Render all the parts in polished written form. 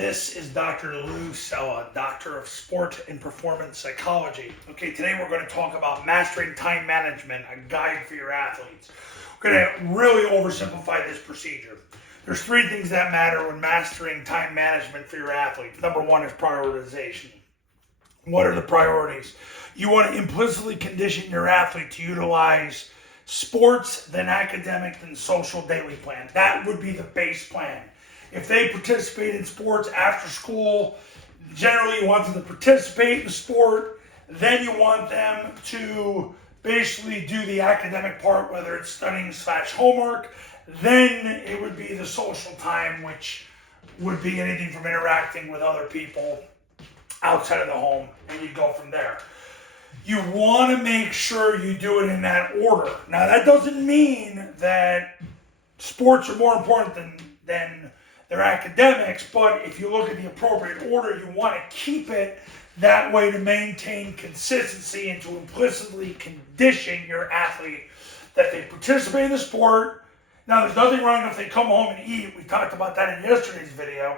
This is Dr. Lou Sella, Doctor of Sport and Performance Psychology. Okay, today we're going to talk about mastering time management, a guide for your athletes. We're going to really oversimplify this procedure. There's three things that matter when mastering time management for your athletes. Number one is prioritization. What are the priorities? You want to implicitly condition your athlete to utilize sports, then academic, then social daily plan. That would be the base plan. If they participate in sports after school, generally you want them to participate in the sport, then you want them to basically do the academic part, whether it's studying / homework. Then it would be the social time, which would be anything from interacting with other people outside of the home, and you go from there. You want to make sure you do it in that order. Now, that doesn't mean that sports are more important than their academics, but if you look at the appropriate order, you want to keep it that way to maintain consistency and to implicitly condition your athlete that they participate in the sport. Now, there's nothing wrong if they come home and eat. We talked about that in yesterday's video.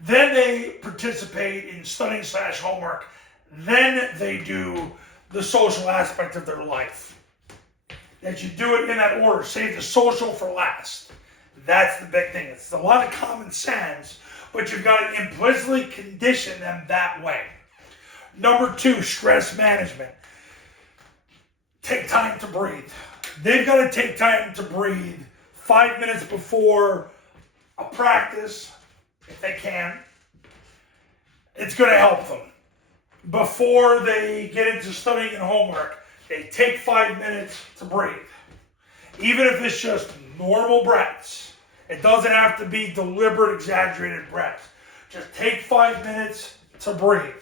Then they participate in studying / homework. Then they do the social aspect of their life. That you do it in that order. Save the social for last. That's the big thing. It's a lot of common sense, but you've got to implicitly condition them that way. Number two, stress management. Take time to breathe. They've got to take time to breathe 5 minutes before a practice, if they can. It's going to help them. Before they get into studying and homework, they take 5 minutes to breathe. Even if it's just normal breaths. It doesn't have to be deliberate, exaggerated breaths. Just take 5 minutes to breathe.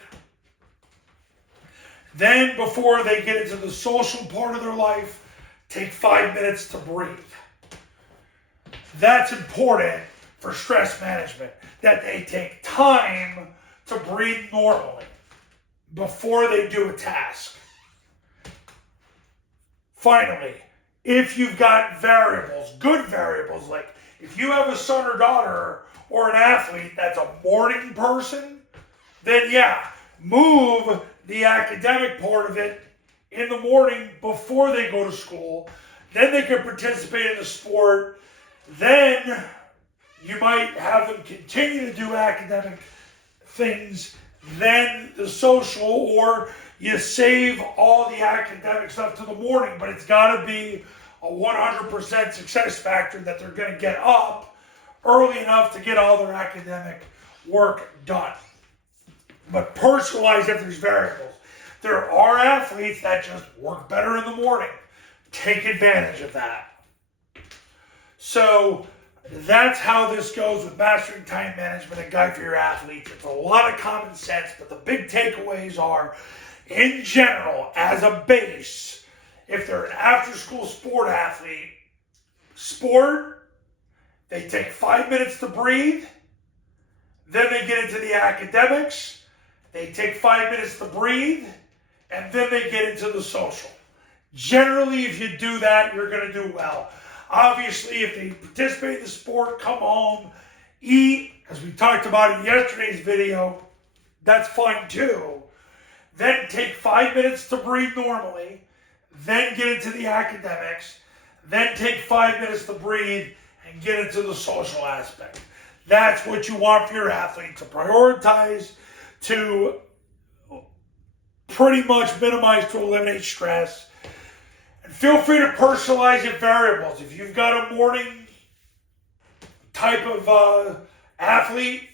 Then, before they get into the social part of their life, take 5 minutes to breathe. That's important for stress management, that they take time to breathe normally before they do a task. Finally, if you've got variables, good variables, like if you have a son or daughter or an athlete that's a morning person, then yeah, move the academic part of it in the morning before they go to school. Then they can participate in the sport. Then you might have them continue to do academic things, then the social, or you save all the academic stuff to the morning, but it's got to be a 100% success factor that they're going to get up early enough to get all their academic work done. But personalize if there's variables. There are athletes that just work better in the morning. Take advantage of that. So that's how this goes with mastering time management, a guide for your athletes. It's a lot of common sense, but the big takeaways are, in general, as a base, if they're an after-school sport athlete, they take 5 minutes to breathe. Then they get into the academics. They take 5 minutes to breathe. And then they get into the social. Generally, if you do that, you're going to do well. Obviously, if they participate in the sport, come home, eat, as we talked about in yesterday's video, that's fine too. Then take 5 minutes to breathe normally. Then get into the academics, then take 5 minutes to breathe and get into the social aspect. That's what you want for your athlete, to prioritize, to pretty much minimize to eliminate stress. And feel free to personalize your variables. If you've got a morning type of athlete,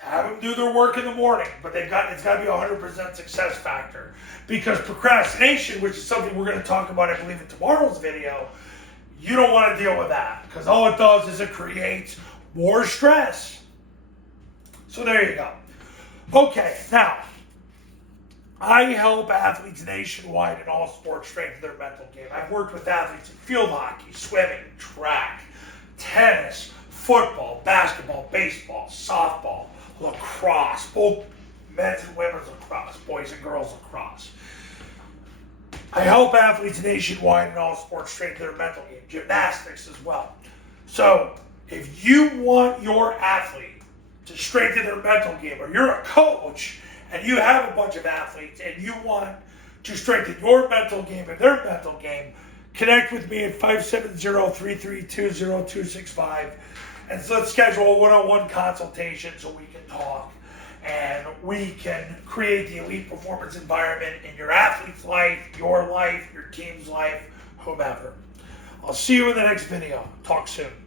have them do their work in the morning, but it's got to be a 100% success factor. Because procrastination, which is something we're going to talk about, I believe, in tomorrow's video, you don't want to deal with that. Because all it does is it creates more stress. So there you go. Okay, now, I help athletes nationwide in all sports strengthen their mental game. I've worked with athletes in field hockey, swimming, track, tennis, football, basketball, baseball, softball, lacrosse, both men's and women's lacrosse, boys and girls lacrosse. I help athletes nationwide in all sports strengthen their mental game, gymnastics as well. So If you want your athlete to strengthen their mental game, or you're a coach and you have a bunch of athletes and you want to strengthen your mental game and their mental game, connect with me at 570-332-0265 and so let's schedule a one-on-one consultation so we can talk and we can create the elite performance environment in your athlete's life, your team's life, whomever. I'll see you in the next video. Talk soon.